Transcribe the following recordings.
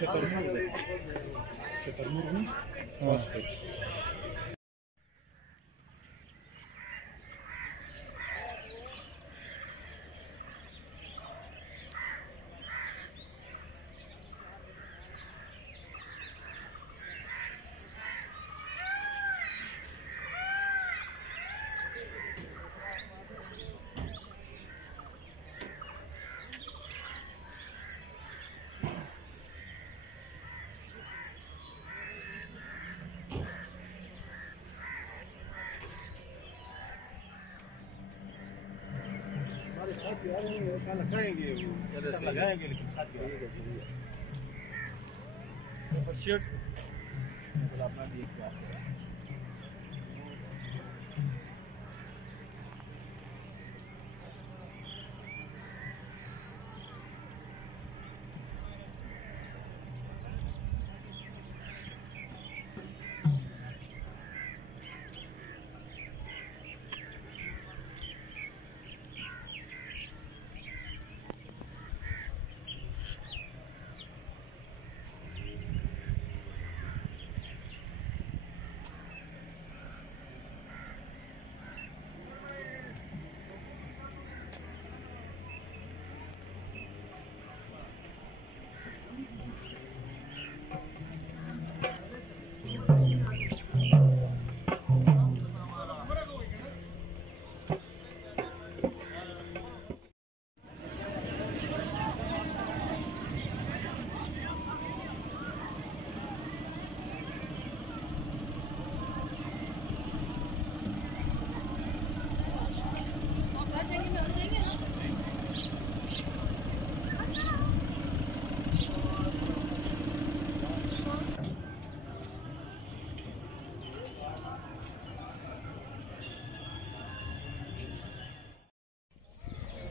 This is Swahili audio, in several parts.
شترمرغ واسفج. लगाएंगे लेकिन साथ अपना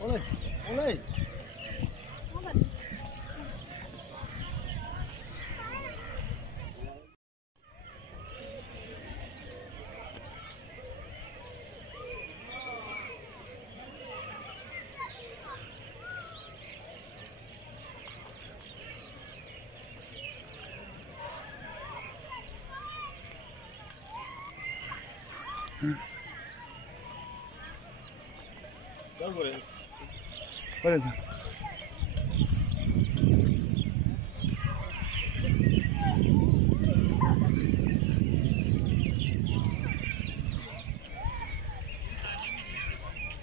Oleh. What is it?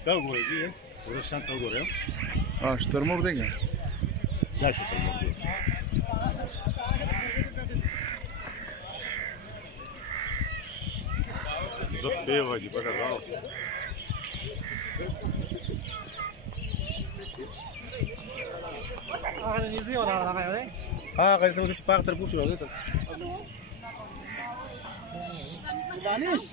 Tavuk diye. Burası tavuk oraya. Ah, ştırmur değil mi? Da ştırmur diye. Dört bey var gibi bakar rahat. Ada ni sih orang-orang kayak ni. Ah, kasi udah sepak terpusat udah. Manis.